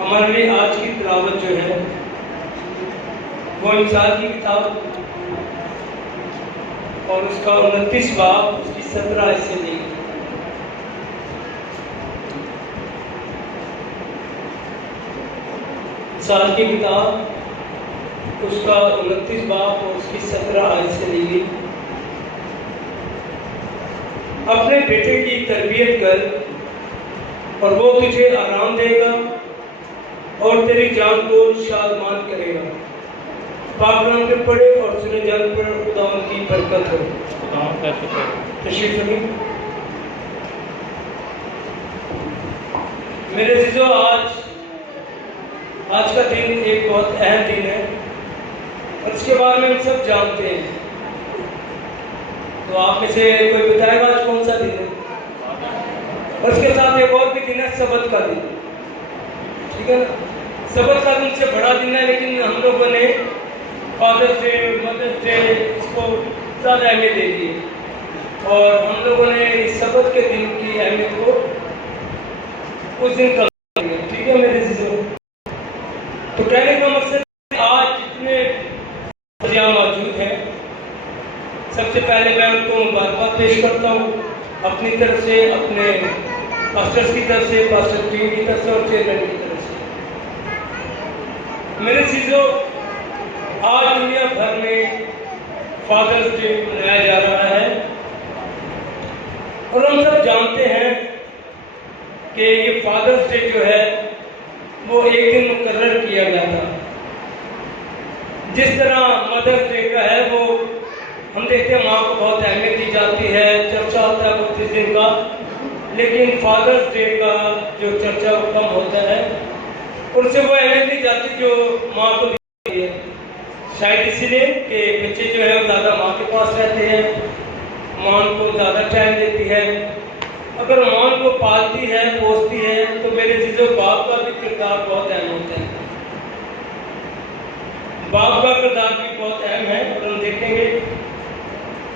हमारे लिए आज की तिलावत जो है वो इंसान की किताब और उसका 29 बाब उसकी 17 से ली। इंसान की किताब उसका 29 बाब और उसकी 17 से ली गई। अपने बेटे की तरबियत कर और वो तुझे आराम देगा और तेरी जान को शादमान करेगा। पाक नाम पे पढ़े और सुने जान पर खुदा उनकी बरकत हो। तशरीफ रखिए। मेरे अज़ीज़ों, आज का दिन एक बहुत अहम दिन है और इसके बारे में हम सब जानते हैं। तो आप में से कोई बताएगा आज कौन सा दिन है? और इसके साथ एक और भी दिन है, सबत का दिन। ठीक है ना? सबत का दिन से बड़ा दिन है, लेकिन हम लोगों ने फादर्स डे, मदर्स डे इसको ज़्यादा अहमियत दे दी है और हम लोगों ने इस सबत के दिन की अहमियत को उस दिन कर दिया। ठीक है मेरे अज़ीज़ों, तो कहने का मकसद आज जितने यहाँ मौजूद हैं, सबसे पहले मैं उनको मुबारकबाद पेश करता हूँ अपनी तरफ से, अपने पास्टर्स की तरफ से, पास्टर टीम की तरफ से और चेयरमैन की तरफ से। मेरे अज़ीज़ों, आज दुनिया भर में फादर्स डे मनाया जा रहा है और हम सब जानते हैं कि ये फादर्स डे जो है वो एक दिन मुकर्रर किया गया था। जिस तरह मदर्स डे का है वो हम देखते हैं माँ को बहुत अहमियत दी जाती है, चर्चा होता है बहुत इस दिन का, लेकिन फादर्स डे का जो चर्चा वो कम होता है, उनसे वो अहमियत दी जाती जो माँ को दी जाती है। शायद इसीलिए कि बच्चे जो है वो ज़्यादा माँ के पास रहते हैं, माँ उनको ज़्यादा टाइम देती है। अगर माँ उनको पालती है, पोसती है, तो मेरे चीज़ों बाप का भी किरदार बहुत अहम होता है। बाप का किरदार भी बहुत अहम है और हम देखेंगे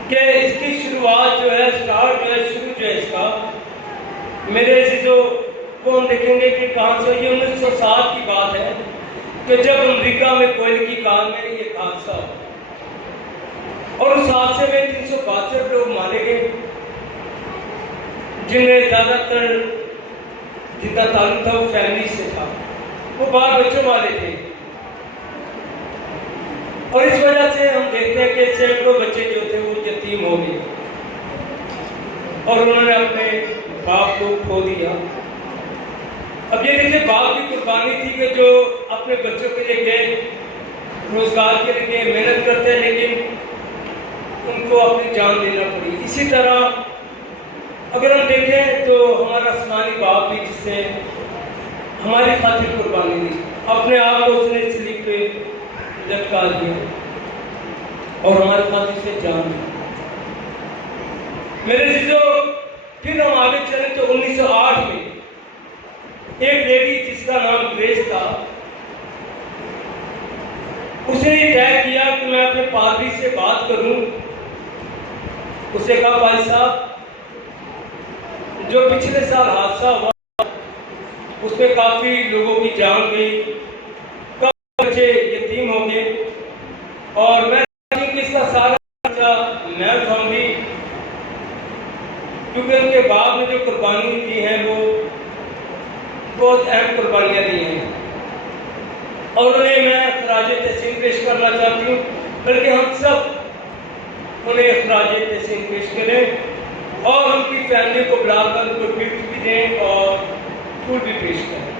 कि इसकी शुरुआत जो है, स्टार्ट जो है, शुरू जो है इसका, मेरे चीज़ों को हम देखेंगे कि कहाँ से। ये 1907 की बात है कि जब अमेरिका में कोयले की खान में एक हादसा और उस हादसे में 362 लोग मारे गए, जिनमें ज़्यादातर जिनका ताल्लुक था वो फैमिली से था, वो बाल बच्चों वाले थे। और इस वजह से हम देखते हैं कि सैकड़ों बच्चे जो थे वो यतीम हो गए और उन्होंने अपने बाप को खो दिया। अब ये देखिए, बाप की कुर्बानी थी कि जो अपने बच्चों के लिए गए, रोजगार के लिए मेहनत करते हैं, लेकिन उनको अपनी जान देना पड़ी। इसी तरह अगर हम देखें तो हमारा आसमानी बाप भी, जिससे हमारी खातिर कुर्बानी दी, अपने आप को उसने स्लीप पे लटका दिया और हमारी खातिर से जान दी। मेरे चीजों, फिर हम आगे चले तो 1908 में एक लेडी जिसका नाम ग्रेस था, उसने तय किया कि मैं अपने पादरी से बात करूं। उसे कहा, भाई साहब, जो पिछले साल हादसा हुआ उसमें काफी लोगों की जान गई, काफी बच्चे यतीम हो गए और मैं इसका सारा खर्चा मैं उठाऊंगी, क्योंकि उनके बाप ने जो कुर्बानी दी है वो बहुत अहम कुर्बानियाँ दी हैं और उन्हें मैं खराज तहसीन पेश करना चाहती हूँ, बल्कि हम सब उन्हें खराज तहसीन पेश करें और उनकी फैमिली को बुलाकर उनको गिफ्ट भी दें और फूल भी पेश करें।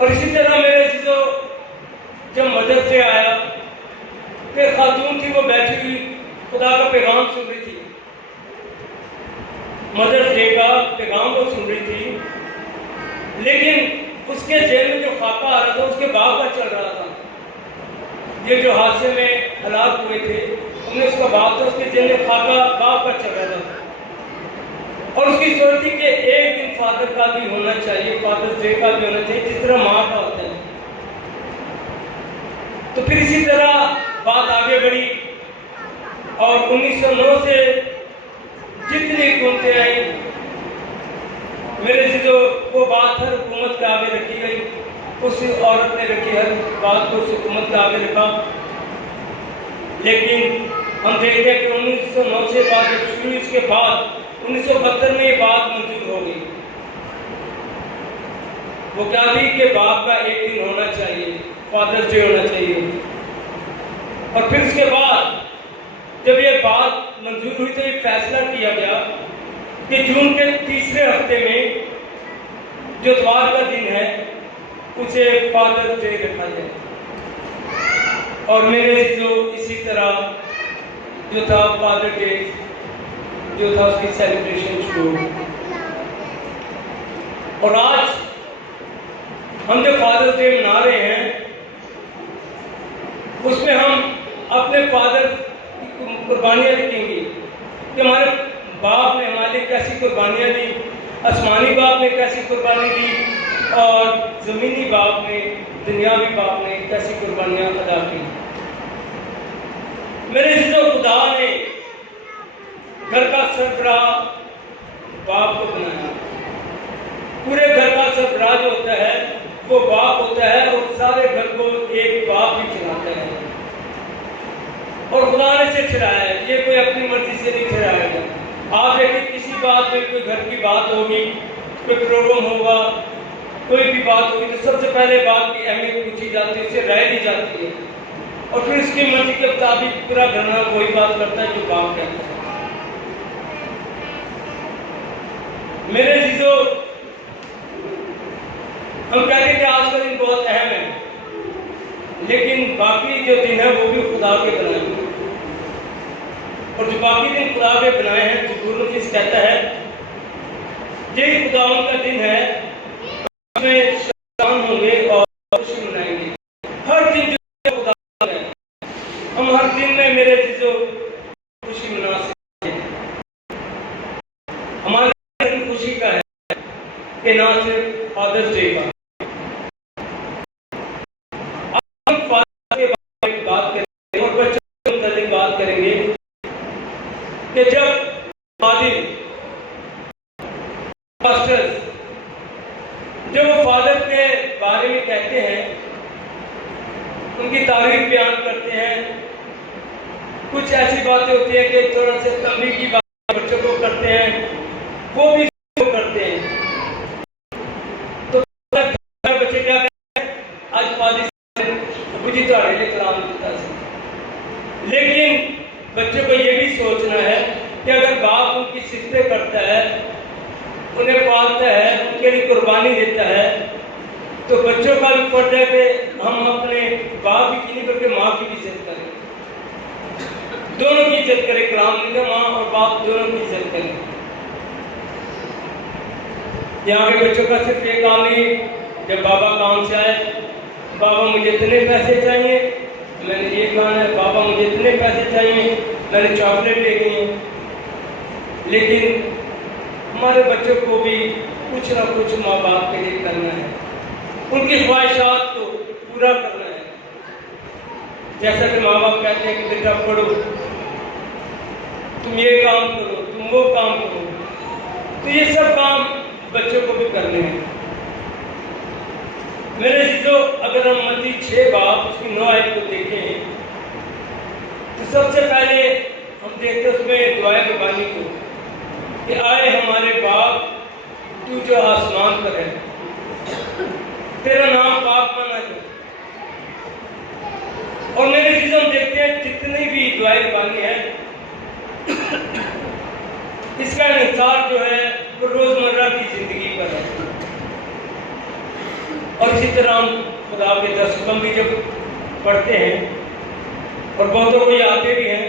और इसी तरह मेरे चीज़ों, जब मदद से आया कि खातून थी, वो बैठी हुई खुदा का पैगाम सुन रही थी, मदर्स डे का पैगाम वो सुन रही थी, लेकिन उसके जेल में जो खाका आ रहा था उसके बाप का चल रहा था। ये जो हादसे में हलाक हुए थे उनमें उसका बाप था, उसके जेल में खाका बाप का चल रहा था और उसकी सोच थी कि एक दिन फादर का भी होना चाहिए, फादर्स डे का भी होना चाहिए, जिस तरह माँ का होता है। तो फिर इसी तरह बात आगे बढ़ी और 1909 से जितनी हुकूमतें आई, मेरे से जो वो बात हर हुकूमत का उस औरत ने रखी हर बात को उस हुकूमत के आगे रखा। लेकिन हम देखते हैं कि 1909 से बाद शुरू, इसके बाद 1972 में ये बात मंजूर हो गई। वो क्या थी कि बाप का एक दिन होना चाहिए, फादर्स डे होना चाहिए। और फिर उसके बाद जब ये बात मंजूर हुई तो एक फैसला किया गया कि जून के तीसरे हफ्ते में जो इतवार का दिन है उसे फादर्स डे रखा जाए। और मेरे जो इसी तरह जो था फादर डे जो था उसकी सेलिब्रेशन शुरू। और आज हम जो फादर्स डे मना रहे हैं उसमें हम अपने फादर की कुर्बानियाँ लिखेंगे कि हमारे बाप ने हमारे लिए कैसी कुर्बानियाँ दी, आसमानी बाप ने कैसी कुर्बानी दी और ज़मीनी बाप ने, दुनियावी बाप ने कैसी कुर्बानियाँ अदा की। मेरे जो खुदा ने घर का सरबराह बाप को बनाया। पूरे घर का सरबराह जो होता है वो बाप होता है और सारे घर को एक बाप ही चलाता है। और खुदा ने इसे चलाया है, ये कोई अपनी मर्जी से नहीं चलाएगा। आप देखिए किसी बात में कोई घर की बात होगी, कोई प्रॉब्लम होगा, कोई भी बात होगी तो सबसे पहले बात की अहमियत पूछी जाती है, उससे राय दी जाती है और फिर उसकी मर्जी के मुताबिक पूरा घरना वही बात करता है जो बाप कहता है। मेरे जीजो, हम कहते हैं कि आज का दिन बहुत अहम है, लेकिन बाकी जो दिन है वो भी खुदा के बनाए हैं। और जो बाकी दिन खुदा के बनाए हैं, जो गुरु चीज कहता है यही खुदा का दिन है, उसमें शाम होंगे और खुशी मनाएंगे। हर दिन जो खुदा है, हम हर दिन में मेरे जीजो खुशी मना सकते हैं। हमारे दिन खुशी का है कि ना सिर्फ फादर्स डे का। बात करेंगे और बच्चों के मुताबिक बात करेंगे कि जब पास्टर्स जब वो फादर के बारे में कहते हैं, उनकी तारीफ बयान करते हैं, कुछ ऐसी बातें होती है कि थोड़ा से तंबी की बात बच्चों को करते हैं, वो भी करते हैं। तो बच्चे क्या कहते हैं, आज फादर मुझे तो अड़े कलाम देता है। लेकिन बच्चों को ये भी सोचना है कि अगर बाप उनकी सिफतें करता है, उन्हें पालता है, उनके लिए कुर्बानी देता है, तो बच्चों का भी फर्ज है कि हम अपने बाप की नहीं बल्कि माँ की भी इज्जत करें, दोनों की इज्जत करें। कलाम लिखा माँ और बाप दोनों की इज्जत करें। यहाँ के बच्चों का सिर्फ एक काम नहीं, जब बाबा काम से आए, बाबा मुझे इतने पैसे चाहिए, मैंने ये खाना है, बाबा मुझे इतने पैसे चाहिए, मैंने चॉकलेट ले गई है। लेकिन हमारे बच्चों को भी कुछ ना कुछ माँ बाप के लिए करना है, उनकी ख्वाहिशात को पूरा करना है। जैसा कि माँ बाप कहते हैं कि बेटा पढ़ो, तुम ये काम करो, तुम वो काम करो, तो ये सब काम बच्चों को भी करने हैं। मेरे जीजो, अगर हम मत्ती 6 बाब उसकी 9 आयत को देखें तो सबसे पहले हम देखते उसमें दुआ रब्बानी को कि आए हमारे बाप तू जो आसमान पर है, तेरा नाम पाक माना जाए। और मेरे जीजो, हम देखते हैं जितनी भी दुआ रब्बानी है इसका इंसार जो है वो रोजमर्रा की जिंदगी पर है। और इसी तरह हम खुदा के 10 हुक्म भी जब पढ़ते हैं और बहुतों को आते भी हैं,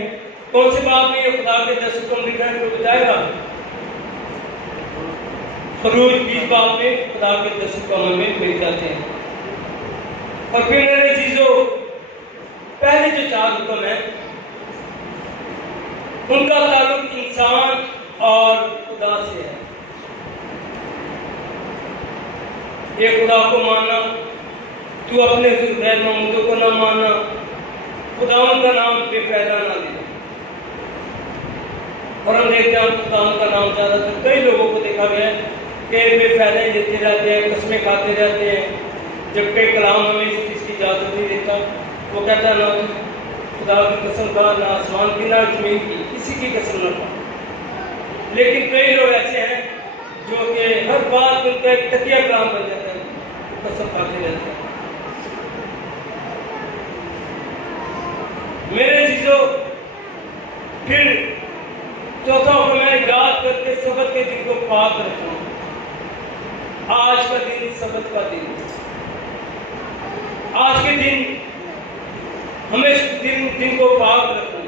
कौन से बाप ने ये खुदा के 10 हुक्म लिखा है, तो बताएगा। खरूज 20 बाप में खुदा के 10 हुक्म में मिल जाते हैं। और फिर मेरे चीजों, पहले जो 4 हुक्म है उनका ताल्लुक इंसान और खुदा से है। ये खुदा को मानना, तू अपने गैर महमूदों को ना मानना, खुदावन का नाम बेफायदा ना लेना। और हम देखते हैं खुदावन का नाम ज्यादातर कई लोगों को देखा गया कि बेफायदा ही लेते रहते हैं, कस्में खाते रहते हैं, जबकि कलाम हमें इस चीज़ की इजाज़त नहीं देता। वो कहता ना खुदा की कसम खा, ना आसमान की, ना जमीन की, किसी की कसम न खा। लेकिन कई लोग ऐसे हैं जो कि हर बात उनका एक तकिया कलाम बन जाता है, वो कसम खाते रहते हैं। मेरे चीज़ों, फिर चौथा हुक्म है, याद करके सबत के दिन को पाक रखना। आज का दिन सबत का दिन, आज के दिन हमें इस दिन को पाक रखना,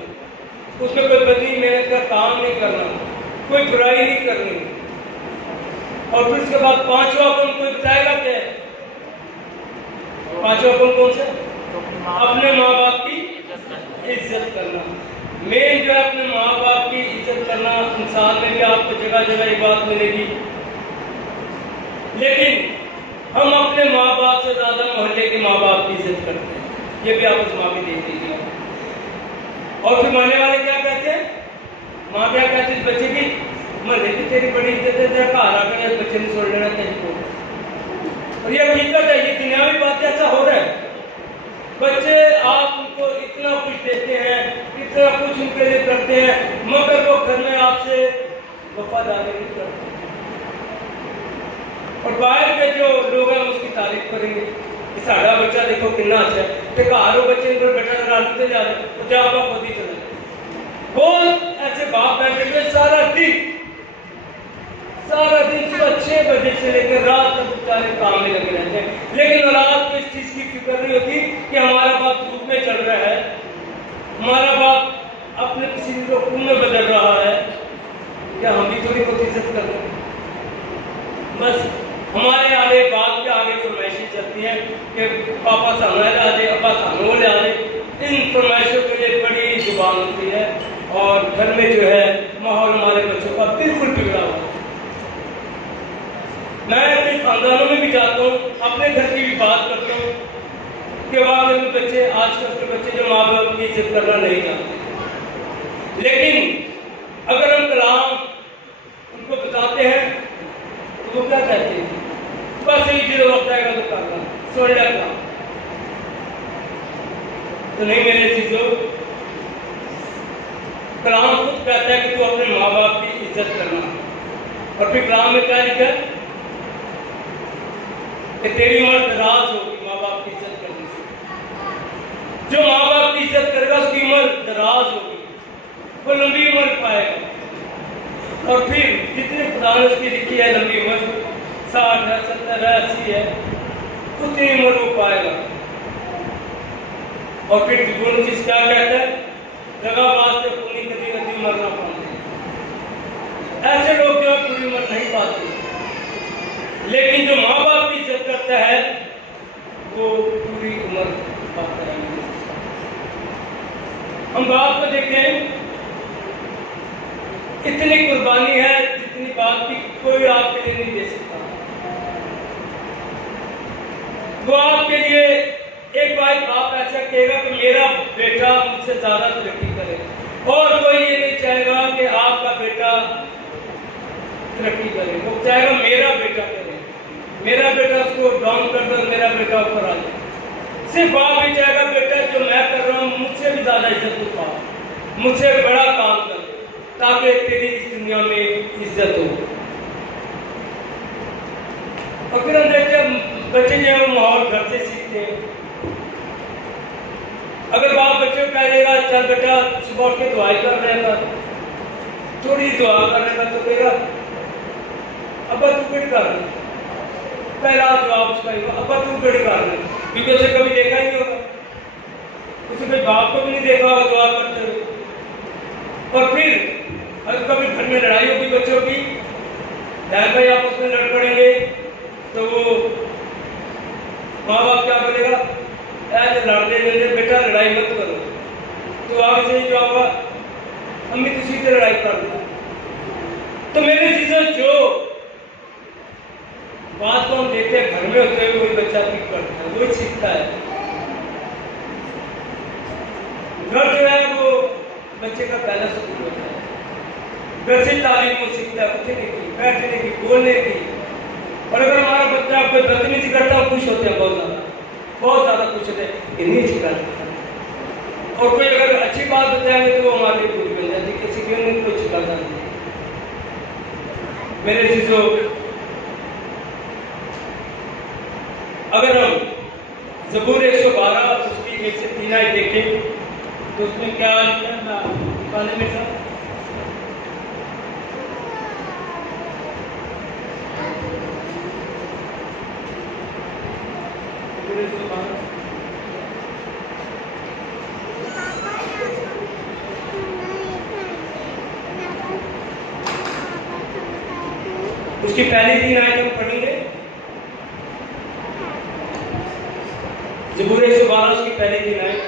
उसमें कोई बदी मेहनत का काम नहीं करना, कोई बुराई नहीं करनी। और फिर उसके बाद पांचवा हुक्म कोई बताएगा क्या है? पांचवा हुक्म कौन सा? अपने माँ बाप की इज्जत करना। मेन जो है अपने माँ बाप की इज्जत करना। इंसान में भी आपको जगह जगह ये बात मिलेगी, लेकिन हम अपने माँ बाप से ज्यादा मोहल्ले के माँ बाप की इज्जत करते हैं। ये भी आप उस माँ की देख लीजिए। और फिर मानने वाले क्या कहते हैं? माँ क्या कहती है बच्चे की? मोहल्ले की तेरी बड़ी इज्जत है, तेरा घर आकर बच्चे ने छोड़ लेना कहीं को। और ये हकीकत है, ये दुनियावी बात ऐसा हो रहा है। बच्चे आप उनको इतना कुछ देते हैं, इतना कुछ उनके लिए करते हैं, मगर वो घर में आपसे वफादारी नहीं करते। और बाहर के जो लोग हैं उसकी तारीफ करेंगे कि साड़ा बच्चा देखो कितना अच्छा है, तो घर बच्चे को बेटा लगा लेते जा रहे, तो जा आप खुद ही चले। बहुत ऐसे बाप बैठे हुए सारा दिन सुबह 6 बजे से लेकर रात तक बेचारे काम में लगे रहते हैं, लेकिन औलाद को इस चीज की फिक्र नहीं होती कि हमारा बाप धूप में चल रहा है, हमारा बाप अपने किसी को खून में बदल रहा है, क्या हम भी थोड़ी बहुत इज्जत कर रहे हैं? बस हमारे आगे बाप के आगे फरमाइशें चलती हैं कि पापा सामने ला दे, अब्बा सामने ला दे। इन फरमाइशों के लिए बड़ी जुबान होती है और घर में जो है माहौल हमारे बच्चों का बिल्कुल बिगड़ा हुआ है। मैं अपने खानदानों में भी जाता हूँ, अपने घर की भी बात करता हूँ कि वहाँ के बच्चे, आजकल के बच्चे जो माँ बाप की इज्जत करना नहीं जानते। लेकिन अगर हम कलाम उनको बताते हैं तो वो क्या कहते हैं? बस एक जो वक्त आएगा तो करना, सुन लेगा। तो नहीं मेरे चीजों, कलाम खुद कहता है कि तू अपने माँ बाप की इज्जत करना। और फिर कलाम में क्या लिखा है कि तेरी उम्र दराज होगी माँ बाप की इज्जत करने से। जो माँ बाप की इज्जत करेगा उसकी उम्र दराज होगी, वो लंबी उम्र पाएगा। और फिर जितने खुदा ने उसकी लिखी है लंबी उम्र, 60 है, 70 है, 80 है, उतनी उम्र वो पाएगा। और फिर गुण चीज क्या कहता है? जगह वास्ते पूरी कभी कभी मरना पाते। ऐसे लोग जो पूरी उम्र नहीं पाते, लेकिन जो माँ बाप की इज्जत करता है वो पूरी उम्र पाता है। हम बाप को देखें, इतनी कुर्बानी है जितनी बाप की कोई आपके लिए नहीं दे सकता। वो आपके लिए एक बार बाप ऐसा कहेगा कि मेरा बेटा मुझसे ज्यादा तरक्की करे, और कोई ये नहीं चाहेगा कि आपका बेटा तरक्की करे। वो चाहेगा मेरा बेटा करे, मेरा बेटा उसको डाउन कर दो, मेरा बेटा ऊपर आ जाए। सिर्फ बाप ही चाहेगा बेटा जो मैं कर रहा हूँ मुझसे भी ज्यादा इज्जत हो पा, मुझसे बड़ा काम कर, ताकि तेरी इस दुनिया में इज्जत हो। और फिर हम देखते हैं बच्चे जो है माहौल घर से सीखते हैं। अगर बाप बच्चे को कह देगा चल बेटा सुबह उठ के दुआई कर रहेगा, थोड़ी दुआ कर रहेगा, तो कहेगा अब्बा तू किट कर रहे। पहला जवाब उसका ही, अब्बा तू किट कर रहे, क्योंकि उसे कभी देखा ही नहीं होगा, उसे कोई बाप को भी नहीं देखा होगा दुआ करते हुए। और फिर अगर कभी घर में लड़ाई होगी बच्चों की, बहन भाई आपस में लड़ पड़ेंगे, तो वो माँ बाप क्या बोलेगा? ऐसे लड़ते लड़ते बेटा लड़ाई मत करो। तो आगे से जो होगा अम्मी तो सीधे लड़ाई कर दो। तो मेरे चीजों जो बात को हम देखते हैं घर में होते हुए वही बच्चा ठीक करता है, वही सीखता है। घर जो है वो बच्चे का पहला स्कूल होता है। घर से तालीम को सीखता है, उठने की, बैठने की, बोलने की। और अगर हमारा बच्चा कोई बदतमीजी करता है खुश होते हैं, बहुत ज़्यादा खुश होते हैं, इतनी अच्छी बात है। और कोई अगर अच्छी बात बताएंगे तो वो हमारे लिए पूरी बन जाती है, किसी की उन्हें कुछ करता नहीं। मेरे चीज़ों, अगर हम ज़बूर 112 उसकी 1 से 3 आयत देखें तो उसमें क्या लिखा में था? उसकी पहली 3 आयत हम पढ़ेंगे। ज़बूर 112 उसकी पहली 3 आयत।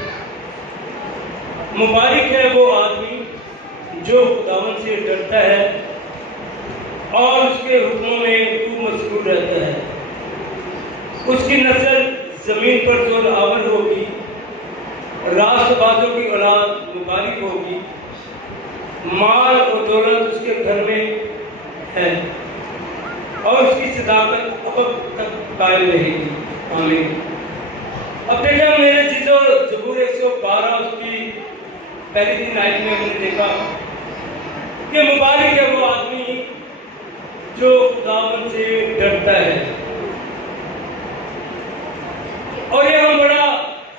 मुबारक है वो आदमी जो खुदावंद से डरता है और उसके हुक्मों में खूब मशगूल रहता है। उसकी नस्ल जमीन पर जोर आवर होगी, रास्तबाजों की औलाद मुबारक होगी, माल और दौलत उसके घर में है और उसकी सदाकत अब तक कायम रहेगी। आमीन। अब देखिए मेरे चीज़ों, ज़बूर 112 उसकी पहली 3 आयत में हमने देखा कि मुबारक है वो आदमी जो खुदावंद से डरता है। और ये हम बड़ा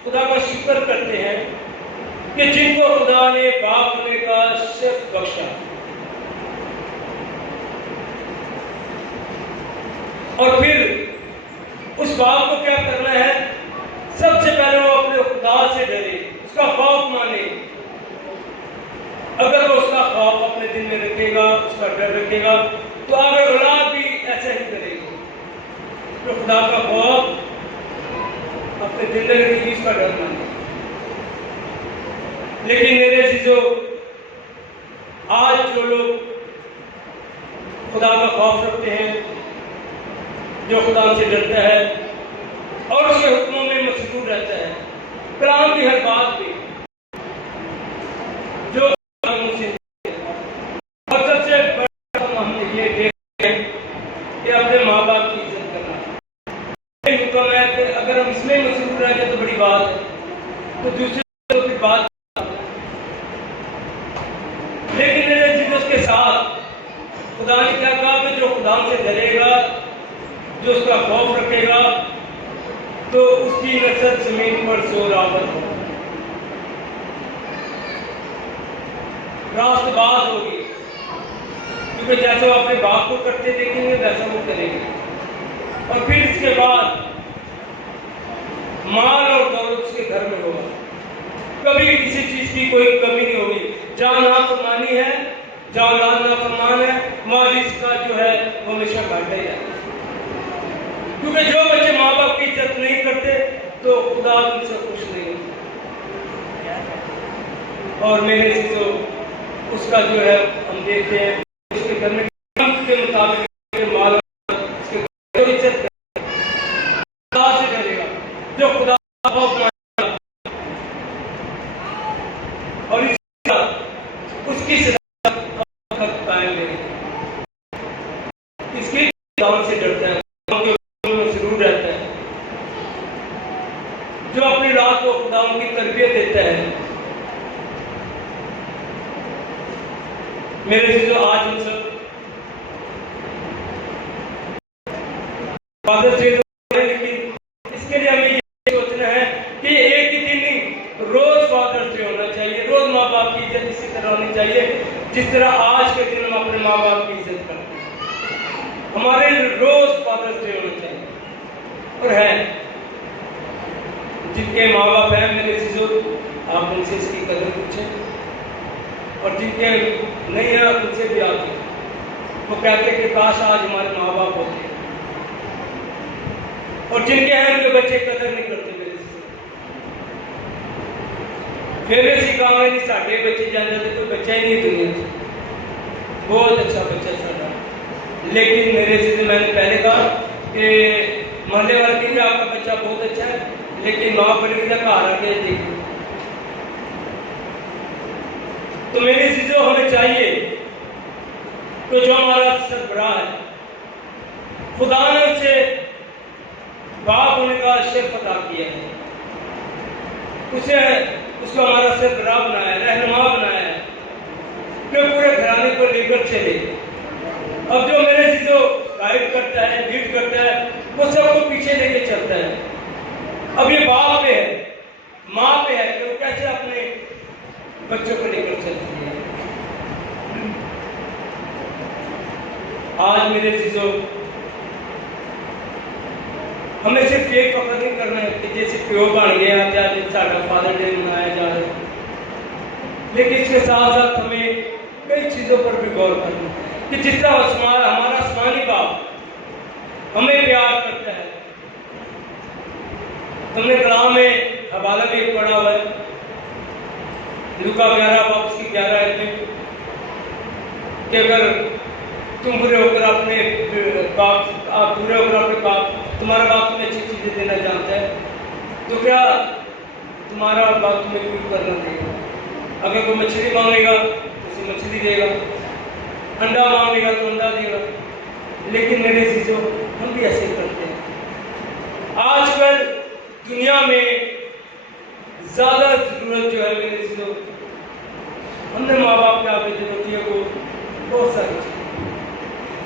खुदा का शुक्र करते हैं कि जिनको खुदा ने बाप होने का शर्फ बख्शा, और फिर उस बाप को क्या करना है? सबसे पहले वो अपने खुदा से डरे, उसका खौफ माने। अगर वो उसका खौफ अपने दिल में रखेगा, उसका डर रखेगा, तो आगे औलाद भी ऐसे ही करेगी। तो खुदा का खौफ अपने दिल में रखेगी, उसका डर माने। लेकिन मेरे चीजों, आज जो लोग खुदा का खौफ रखते हैं, जो खुदा से डरता है और उसके हुक्मों में मशगूल रहता है, कलाम की हर बात पे जो और सबसे बड़ा हमने ये देखा है कि अपने माँ बाप की इज्जत करना। हुक्म है कि अगर हम इसमें मशगूल रह जाए तो बड़ी बात है, तो दूसरे तो फिर बात। लेकिन मेरे जिद के साथ खुदा ने क्या कहा कि जो खुदा से डरेगा, जो उसका खौफ रखेगा, तो उसकी नस्ल जमीन पर जोरावर हो, रास्तबाज होगी। क्योंकि जैसा वो अपने बाप को करते देखेंगे वैसा वो करेंगे। और फिर इसके बाद माल और दौलत उसके घर में होगा, कभी किसी चीज की कोई कमी नहीं होगी। जहां नाफरमानी है, जहां औलाद नाफरमान है, वहां इसका जो है वो हमेशा घाटा ही है। क्योंकि जो बच्चे माँ बाप की इज्जत नहीं करते तो खुदा उनसे खुश नहीं होता। और मेरे से जो उसका जो है हम देखते हैं उसके घर में के मुताबिक माल उसके इज्जत खुदा से डरेगा, जो खुदा और उसकी कायम रहेगी। इसके से डरता है, जो अपनी रात को खुदा की तरबियत देता है। मेरे से जो आज हम सब फादर्स डे, लेकिन इसके लिए हमें ये सोचना है कि एक ही दिन नहीं, रोज फादर्स डे होना चाहिए, रोज माँ बाप की इज्जत इसी तरह होनी चाहिए जिस तरह आज के दिन हम अपने माँ बाप की इज्जत करते हैं। हमारे रोज फादर्स डे होना चाहिए। और है जिनके माँ बाप हैं मेरे चीजों, आप उनसे इसकी कदर पूछें, और जिनके नहीं है उनसे भी आते वो कहते कि काश आज हमारे माँ बाप होते। और जिनके हैं उनके बच्चे कदर नहीं करते मेरे चीजों। फिर ऐसी काम है नहीं, साढ़े बच्चे जान जाते तो बच्चा ही नहीं दुनिया से, बहुत अच्छा बच्चा साढ़ा। लेकिन मेरे चीजें मैंने पहले कहा कि मोहल्ले वाले की आपका बच्चा बहुत अच्छा है, लेकिन माँ बड़ी घर आके देखो। तो मेरी चीजों हमें चाहिए तो जो हमारा सरबराह है, खुदा ने उसे हमारा शर्फ अदा किया है, उसको हमारा सरबराह बनाया, रहनुमा बनाया है, कि पूरे घराने को लेकर चले। अब जो मेरे से जो गाइड करता है, लीड करता है, वो सबको पीछे लेके चलता है। अब ये बाप पे है, माँ पे है कि वो कैसे अपने बच्चों को लेकर चलती है। आज मेरे चीजों हमें सिर्फ ये पकड़ नहीं करना है कि जैसे प्यो बन गया या सारा फादर डे मनाया जा रहा है, लेकिन इसके साथ साथ हमें कई चीजों पर भी गौर करना है कि जिस तरह हमारा आसमानी बाप हमें प्यार करता है। तुमने कलाम में हवाला भी पढ़ा हुआ है, लूका 11 बाप उसकी 11 में, कि अगर तुम बुरे होकर अपने बाप, आप बुरे होकर अपने बाप, तुम्हारा बाप तुम्हें अच्छी चीजें देना जानता है, तो क्या तुम्हारा बाप तुम्हें क्यों करना देगा? अगर कोई मछली मांगेगा तो उसे मछली देगा, अंडा मांगेगा तो अंडा देगा। लेकिन मेरे चीजों हम भी ऐसे करते हैं। आजकल दुनिया में ज्यादा जरूरत जो है मेरे चीजों, हमने माँ बाप के आगे जरूरत है वो बहुत सारी चीजें,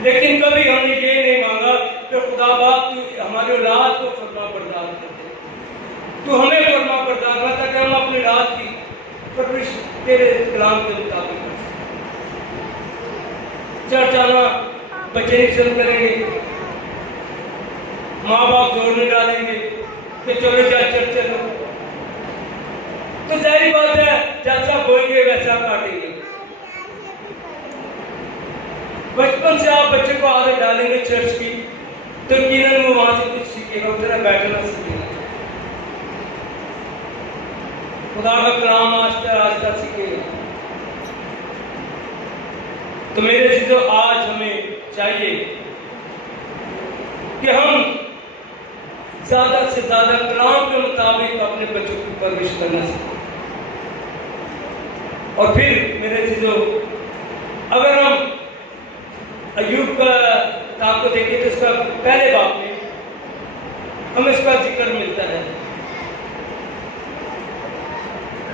लेकिन कभी हमने ये नहीं मांगा कि खुदा बाप तू हमारे औलाद को फरमा बरदार कर दे, तू हमें फरमा बरदार कर, ताकि हम अपने औलाद की परवरिश तेरे कलाम के मुताबिक कर सकें। चर्च आना बच्चे नहीं पसंद करेंगे, माँ बाप जोर नहीं डालेंगे कि चलो जा चर्च चलो, तो जाहिर बात है जैसा बोएंगे वैसा काटेंगे। बचपन से आप बच्चे को आदत डालेंगे चर्च की, तो यकीनन वो वहां से कुछ सीखेगा, उतना बैठना सीखेगा, खुदा का कलाम आस्ता आस्ता सीखेगा। तो मेरे चीजों आज हमें चाहिए कि हम ज्यादा से ज्यादा कलाम के मुताबिक अपने बच्चों की परवरिश करना सीखें। और फिर मेरे चीजों अगर हम अय्यूब का किताब को देखें तो उसका पहले बाप में हमें इसका जिक्र मिलता है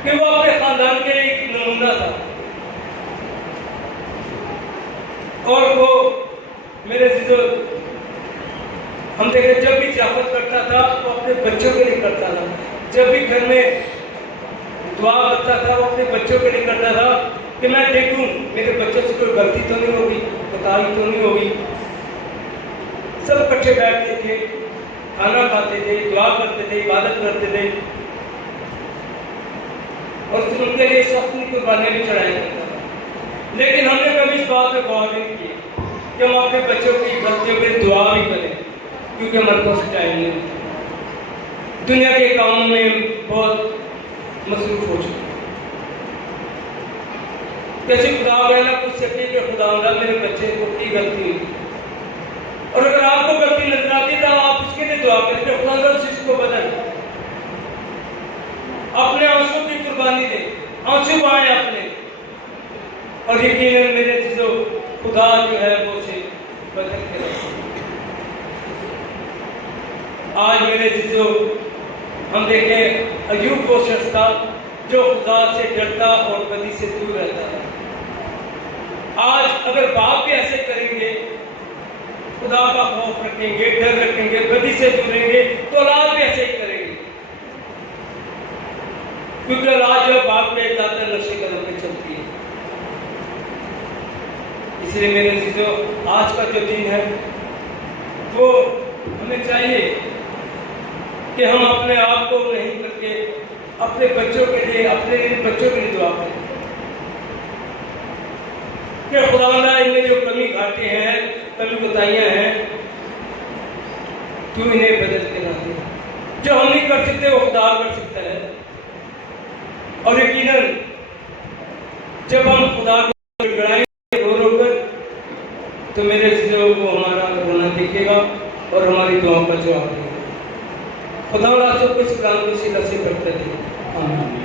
कि वो अपने खानदान के एक नमूना था, और वो मेरे चीजों हम देखें जब भी ज़ियाफत करता था वो अपने बच्चों के लिए करता था, जब भी घर में दुआ करता था वो अपने बच्चों के लिए करता था कि मैं देखूं मेरे बच्चों से कोई गलती तो नहीं होगी, कोताही तो नहीं होगी। सब इकट्ठे बैठते थे, खाना खाते थे, दुआ करते थे, इबादत करते थे, और उनके लिए सब अपनी कुर्बानियां भी चढ़ाया करता था। लेकिन हमने कभी इस बात पर गौर नहीं किया कि हम अपने बच्चों की गलतियों पर दुआ भी करें, क्योंकि हमारे पास टाइम नहीं होता, दुनिया के कामों में बहुत मसरूफ हो चुके। कैसे खुदा ना पूछ सके कि खुदा मेरे बच्चे को की गलती हुई, और अगर आपको गलती नजर आती तो आप उसके लिए दुआ करते, खुदा उस चीज को बदल, अपने आंसू की कुर्बानी दे, आंसू बहाए अपने, और यकीनन मेरे चीजों खुदा जो है वो उसे बदल के रखे। आज मेरे चीजों हम देखें अय्यूब वो शख्स था जो खुदा से डरता और बदी से दूर रहता है। आज अगर बाप भी ऐसे करेंगे, खुदा का खौफ रखेंगे, डर रखेंगे, बदी से दूर रहेंगे, तो औलाद भी ऐसे ही करेंगे, क्योंकि औलाद जो बाप के ज्यादा नक्शे कदम पे चलती है। इसलिए मेरे चीजों आज का जो दिन है वो हमें चाहिए कि हम अपने आप को नहीं करके अपने बच्चों के लिए, अपने बच्चों के लिए दुआ करें कि खुदावंदा इनमें जो कमी घाटे हैं, कमी कोताहियां हैं, तू इन्हें बदल के ला दे। जो हम नहीं कर सकते वो खुदा कर सकता है, और यकीनन जब हम खुदा को गिड़गिड़ाएंगे रो रो कर, तो मेरे से वो हमारा रोना देखेगा और हमारी दुआओं का जवाब देगा। खुदा सबको इस काम को सीधा से करते थे। आमीन।